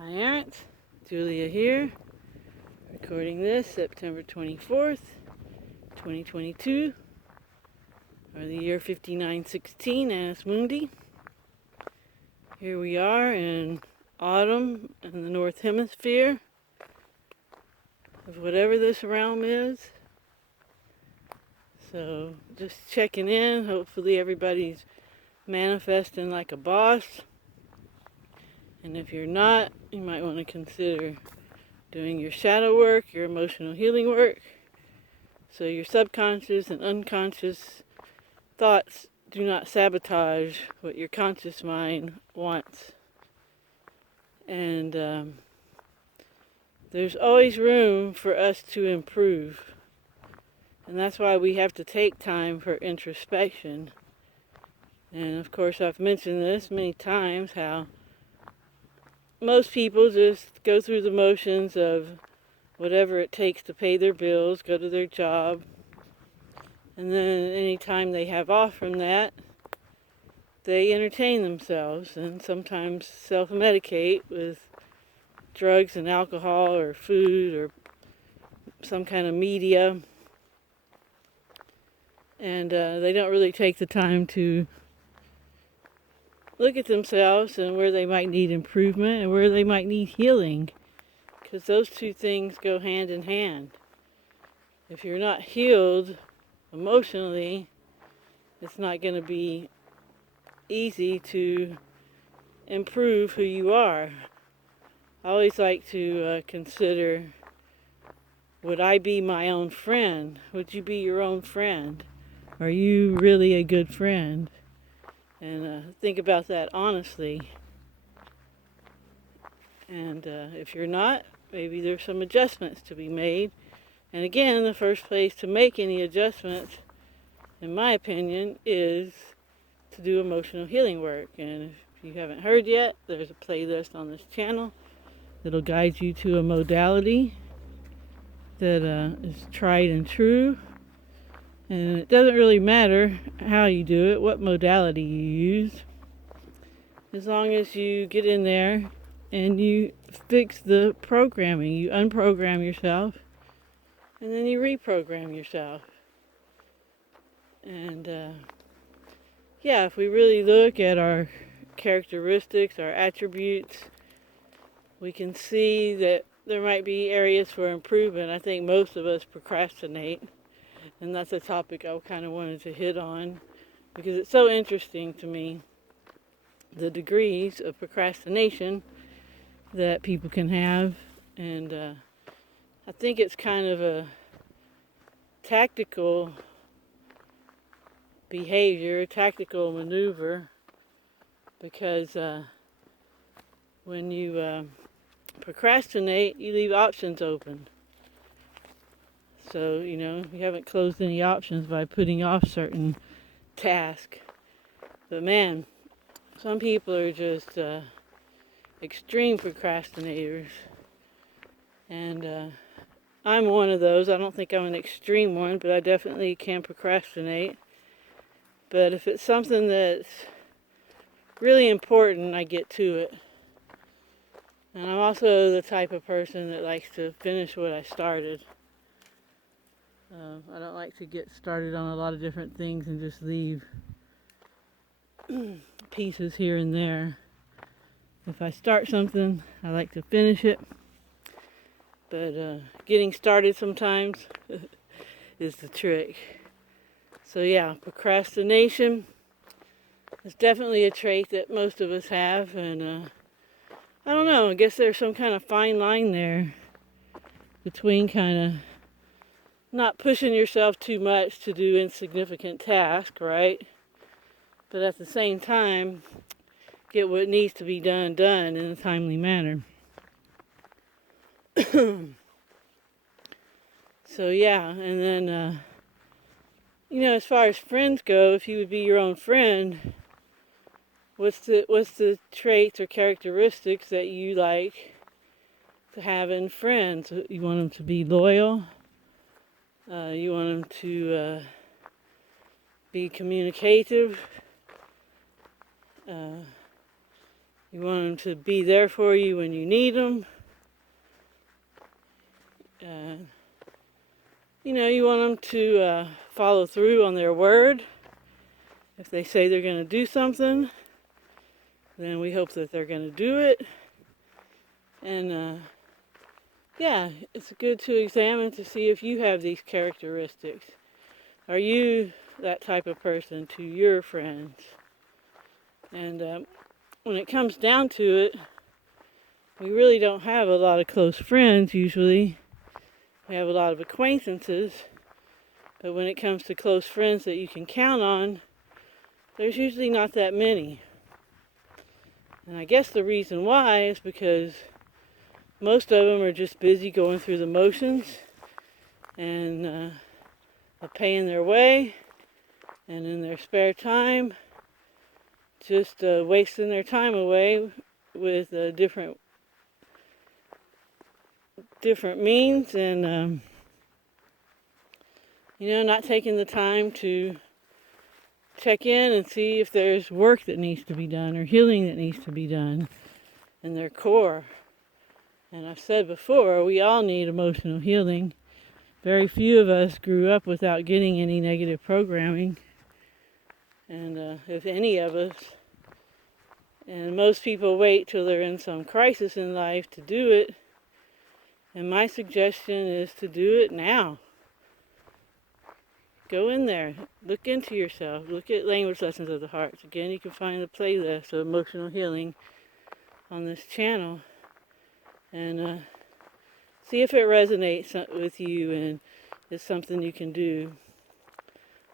Hi, Aunt. Julia here, recording this September 24th, 2022, or the year 5916 as Mundi. Here we are in autumn in the North Hemisphere of whatever this realm is. So just checking in. Hopefully everybody's manifesting like a boss. And if you're not, you might want to consider doing your shadow work, your emotional healing work, so your subconscious and unconscious thoughts do not sabotage what your conscious mind wants. And there's always room for us to improve. And that's why we have to take time for introspection. And of course, I've mentioned this many times, how most people just go through the motions of whatever it takes to pay their bills, go to their job, and then any time they have off from that, they entertain themselves and sometimes self-medicate with drugs and alcohol or food or some kind of media. And they don't really take the time to look at themselves and where they might need improvement and where they might need healing, because those two things go hand in hand. If you're not healed emotionally, it's not going to be easy to improve who you are. I always like to consider, would I be my own friend? Would you be your own friend? Are you really a good friend? And think about that honestly. And if you're not, maybe there's some adjustments to be made. And again, the first place to make any adjustments, in my opinion, is to do emotional healing work. And if you haven't heard yet, there's a playlist on this channel that'll guide you to a modality that is tried and true. And it doesn't really matter how you do it, what modality you use, as long as you get in there and you fix the programming. You unprogram yourself and then you reprogram yourself. And yeah, if we really look at our characteristics, our attributes, we can see that there might be areas for improvement. I think most of us procrastinate, and that's a topic I kind of wanted to hit on because it's so interesting to me, the degrees of procrastination that people can have. And I think it's kind of a tactical behavior, tactical maneuver, because when you procrastinate, you leave options open. So, you haven't closed any options by putting off certain tasks. But man, some people are just extreme procrastinators. And I'm one of those. I don't think I'm an extreme one, but I definitely can procrastinate. But if it's something that's really important, I get to it. And I'm also the type of person that likes to finish what I started. I don't like to get started on a lot of different things and just leave pieces here and there. If I start something, I like to finish it. But getting started sometimes is the trick. So yeah, procrastination is definitely a trait that most of us have. And I don't know, I guess there's some kind of fine line there between kind of not pushing yourself too much to do insignificant tasks, right? But at the same time, get what needs to be done in a timely manner. So yeah, and then, as far as friends go, if you would be your own friend, what's the traits or characteristics that you like to have in friends? You want them to be loyal. You want them to be communicative. You want them to be there for you when you need them. You want them to follow through on their word. If they say they're going to do something, then we hope that they're going to do it. And it's good to examine to see if you have these characteristics. Are you that type of person to your friends? And when it comes down to it, we really don't have a lot of close friends usually. We have a lot of acquaintances, but when it comes to close friends that you can count on, there's usually not that many. And I guess the reason why is because most of them are just busy going through the motions and are paying their way, and in their spare time just wasting their time away with different means, and not taking the time to check in and see if there's work that needs to be done or healing that needs to be done in their core. And I've said before, we all need emotional healing. Very few of us grew up without getting any negative programming, and if any of us. And most people wait till they're in some crisis in life to do it. And my suggestion is to do it now. Go in there. Look into yourself. Look at Language Lessons of the Heart. Again, you can find the playlist of emotional healing on this channel. And see if it resonates with you and is something you can do.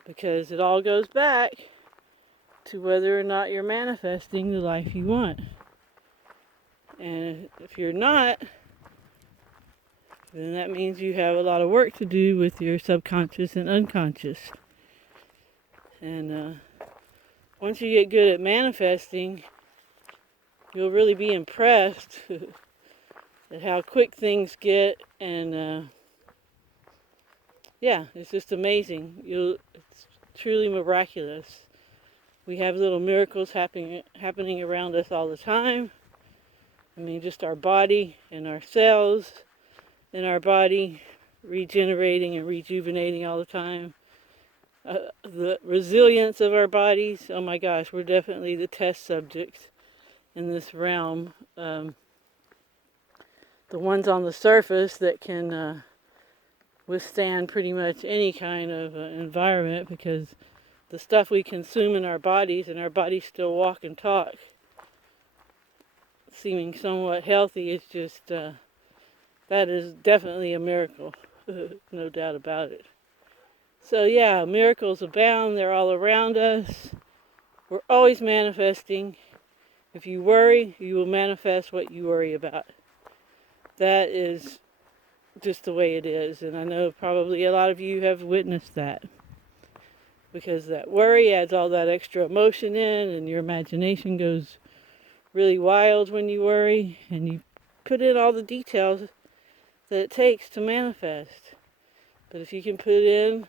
Because it all goes back to whether or not you're manifesting the life you want. And if you're not, then that means you have a lot of work to do with your subconscious and unconscious. And once you get good at manifesting, you'll really be impressed at how quick things get. And it's just amazing. It's truly miraculous. We have little miracles happening around us all the time. I mean, just our body and our cells in our body regenerating and rejuvenating all the time. The resilience of our bodies, oh my gosh, we're definitely the test subjects in this realm. The ones on the surface that can withstand pretty much any kind of environment, because the stuff we consume in our bodies, and our bodies still walk and talk, seeming somewhat healthy, is just that is definitely a miracle. No doubt about it. So miracles abound. They're all around us. We're always manifesting. If you worry, you will manifest what you worry about. That is just the way it is. And I know probably a lot of you have witnessed that. Because that worry adds all that extra emotion in, and your imagination goes really wild when you worry, and you put in all the details that it takes to manifest. But if you can put in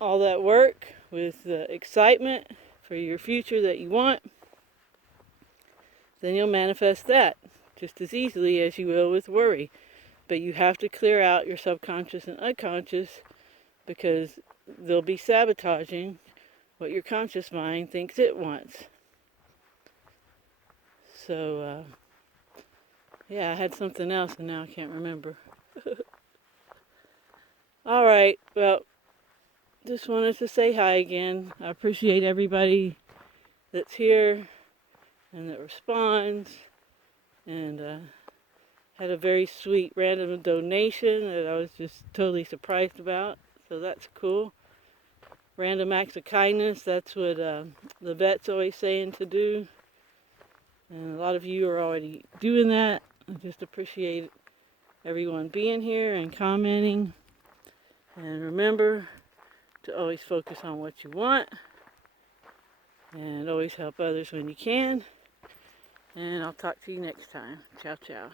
all that work with excitement for your future that you want, then you'll manifest that just as easily as you will with worry. But you have to clear out your subconscious and unconscious, because they'll be sabotaging what your conscious mind thinks it wants. So, I had something else and now I can't remember. Alright, well, just wanted to say hi again. I appreciate everybody that's here and that responds, and had a very sweet random donation that I was just totally surprised about, so that's cool. Random acts of kindness, that's what the vet's always saying to do, and a lot of you are already doing that. I just appreciate everyone being here and commenting. And remember to always focus on what you want, and always help others when you can. And I'll talk to you next time. Ciao, ciao.